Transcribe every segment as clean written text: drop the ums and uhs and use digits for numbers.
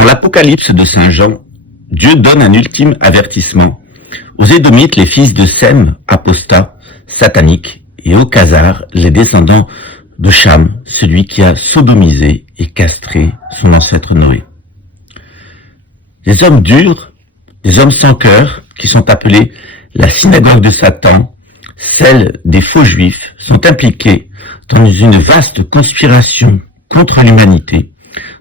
Dans l'Apocalypse de Saint Jean, Dieu donne un ultime avertissement aux Édomites, les fils de Sem, apostats, sataniques, et aux Khazars, les descendants de Cham, celui qui a sodomisé et castré son ancêtre Noé. Des hommes durs, des hommes sans cœur, qui sont appelés la synagogue de Satan, celle des faux juifs, sont impliqués dans une vaste conspiration contre l'humanité,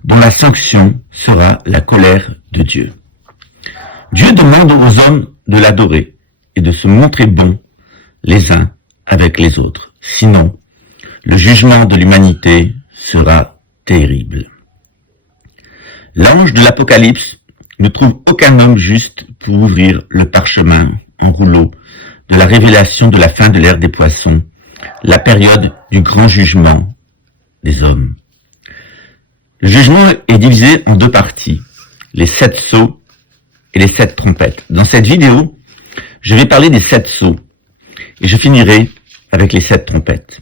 dont la sanction sera la colère de Dieu. Dieu demande aux hommes de l'adorer et de se montrer bons les uns avec les autres. Sinon, le jugement de l'humanité sera terrible. L'ange de l'Apocalypse ne trouve aucun homme juste pour ouvrir le parchemin en rouleau de la révélation de la fin de l'ère des poissons, la période du grand jugement des hommes. Le jugement est divisé en deux parties, les 7 sceaux et les 7 trompettes. Dans cette vidéo, je vais parler des 7 sceaux et je finirai avec les 7 trompettes.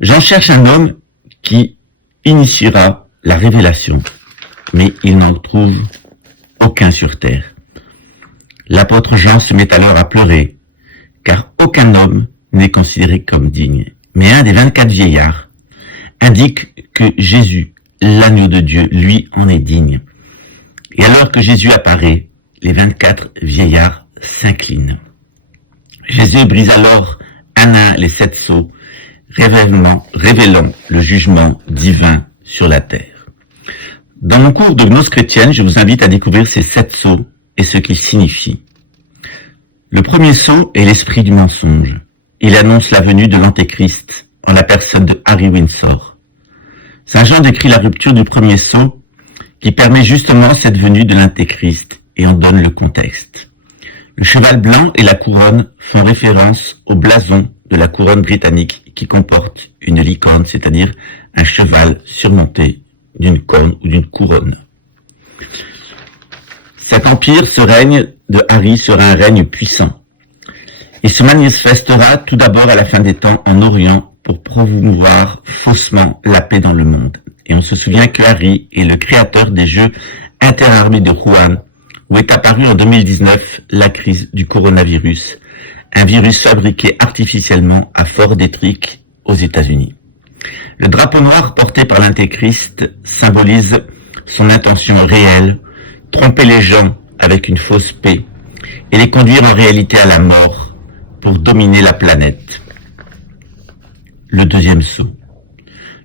J'en cherche un homme qui initiera la révélation, mais il n'en trouve aucun sur terre. L'apôtre Jean se met alors à pleurer, car aucun homme n'est considéré comme digne. Mais un des 24 vieillards indique que Jésus, l'agneau de Dieu, lui en est digne. Et alors que Jésus apparaît, les 24 vieillards s'inclinent. Jésus brise alors un à un les 7 sceaux, révélant le jugement divin sur la terre. Dans mon cours de gnose chrétienne, je vous invite à découvrir ces 7 sceaux et ce qu'ils signifient. Le premier sceau est l'esprit du mensonge. Il annonce la venue de l'Antéchrist en la personne de Harry Windsor. Saint Jean décrit la rupture du premier sceau qui permet justement cette venue de l'Antéchrist et en donne le contexte. Le cheval blanc et la couronne font référence au blason de la couronne britannique qui comporte une licorne, c'est-à-dire un cheval surmonté d'une corne ou d'une couronne. Cet empire, ce règne de Harry sera un règne puissant. Il se manifestera tout d'abord à la fin des temps en Orient pour promouvoir faussement la paix dans le monde. Et on se souvient que Harry est le créateur des Jeux interarmés de Wuhan, où est apparue en 2019 la crise du coronavirus, un virus fabriqué artificiellement à Fort Detrick aux États-Unis. Le drapeau noir porté par l'Antéchrist symbolise son intention réelle, tromper les gens avec une fausse paix et les conduire en réalité à la mort pour dominer la planète. Le deuxième sceau.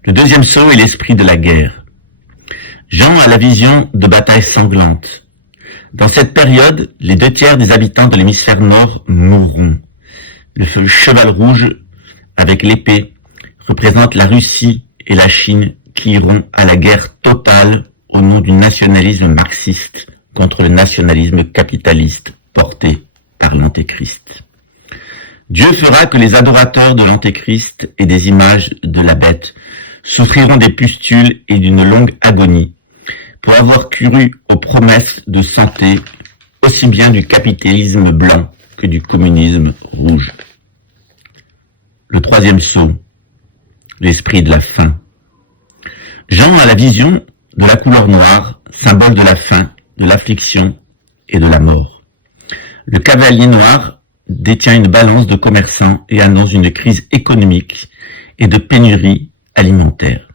Le deuxième sceau est l'esprit de la guerre. Jean a la vision de batailles sanglantes. Dans cette période, les 2/3 des habitants de l'hémisphère nord mourront. Le cheval rouge avec l'épée représente la Russie et la Chine qui iront à la guerre totale au nom du nationalisme marxiste contre le nationalisme capitaliste porté par l'Antéchrist. Dieu fera que les adorateurs de l'Antéchrist et des images de la bête souffriront des pustules et d'une longue agonie pour avoir cru aux promesses de santé aussi bien du capitalisme blanc que du communisme rouge. Le troisième sceau, l'esprit de la faim. Jean a la vision de la couleur noire, symbole de la faim, de l'affliction et de la mort. Le cavalier noir détient une balance de commerçants et annonce une crise économique et de pénurie alimentaire.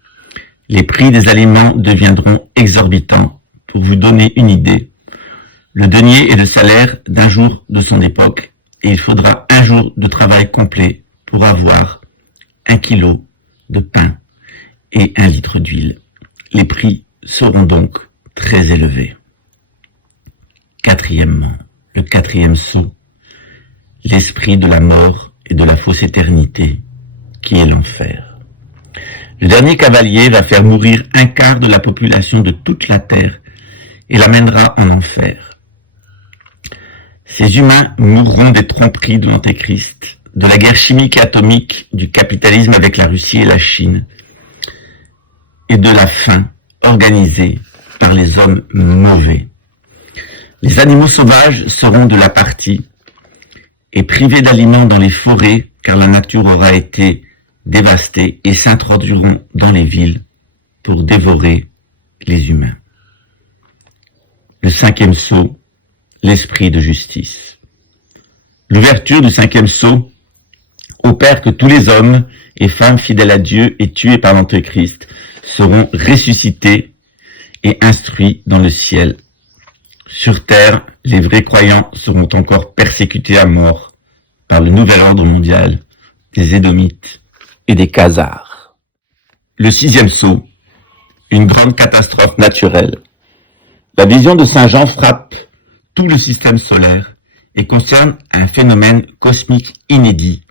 Les prix des aliments deviendront exorbitants. Pour vous donner une idée, le denier est le salaire d'un jour de son époque et il faudra un jour de travail complet pour avoir 1 kilo de pain et 1 litre d'huile. Les prix seront donc très élevés. Quatrièmement, le 4e sceau, l'esprit de la mort et de la fausse éternité, qui est l'enfer. Le dernier cavalier va faire mourir 1/4 de la population de toute la terre et l'amènera en enfer. Ces humains mourront des tromperies de l'Antéchrist, de la guerre chimique et atomique, du capitalisme avec la Russie et la Chine, et de la faim organisée par les hommes mauvais. Les animaux sauvages seront de la partie et privés d'aliments dans les forêts, car la nature aura été dévastée, et s'introduiront dans les villes pour dévorer les humains. le cinquième sceau, l'esprit de justice. L'ouverture du cinquième sceau opère que tous les hommes et femmes fidèles à Dieu et tués par l'Antéchrist seront ressuscités et instruits dans le ciel. Sur terre, les vrais croyants seront encore persécutés à mort par le nouvel ordre mondial des Édomites et des Khazars. Le sixième sceau, une grande catastrophe naturelle. La vision de Saint Jean frappe tout le système solaire et concerne un phénomène cosmique inédit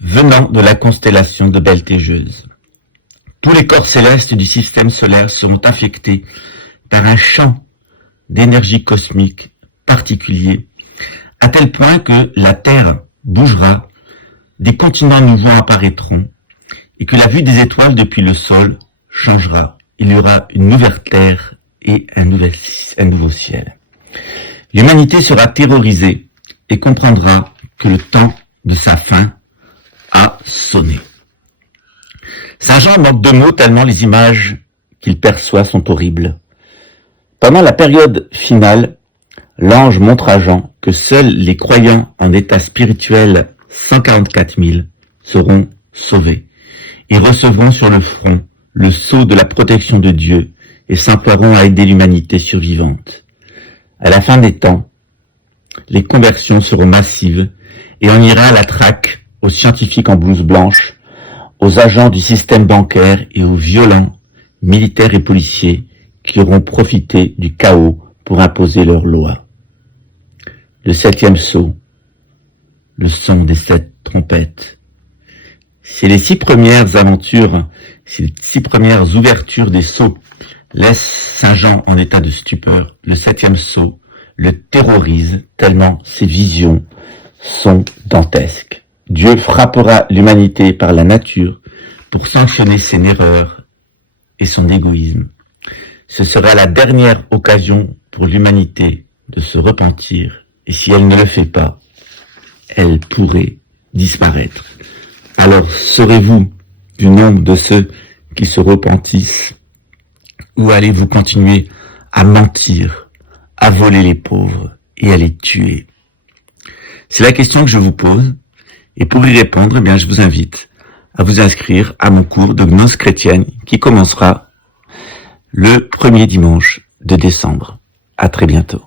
venant de la constellation de Beltégeuse. Tous les corps célestes du système solaire seront affectés par un champ d'énergie cosmique particulier, à tel point que la Terre bougera, des continents nouveaux apparaîtront, et que la vue des étoiles depuis le sol changera. Il y aura une nouvelle Terre et un nouveau ciel. L'humanité sera terrorisée et comprendra que le temps de sa fin a sonné. Saint Jean manque de mots tellement les images qu'il perçoit sont horribles. Pendant la période finale, l'ange montre à Jean que seuls les croyants en état spirituel, 144 000, seront sauvés et recevront sur le front le sceau de la protection de Dieu et s'emploieront à aider l'humanité survivante. À la fin des temps, les conversions seront massives et on ira à la traque aux scientifiques en blouse blanche, aux agents du système bancaire et aux violents, militaires et policiers qui auront profité du chaos pour imposer leurs lois. Le septième sceau, le son des 7 trompettes. Si les 6 premières aventures, si les 6 premières ouvertures des sceaux laissent Saint Jean en état de stupeur, le 7e sceau le terrorise tellement ses visions sont dantesques. Dieu frappera l'humanité par la nature pour sanctionner son erreur et son égoïsme. Ce sera la dernière occasion pour l'humanité de se repentir, et si elle ne le fait pas, elle pourrait disparaître. Alors serez-vous du nombre de ceux qui se repentissent, ou allez-vous continuer à mentir, à voler les pauvres et à les tuer? C'est la question que je vous pose, et pour y répondre, eh bien, je vous invite à vous inscrire à mon cours de gnose chrétienne qui commencera le premier dimanche de décembre. À très bientôt.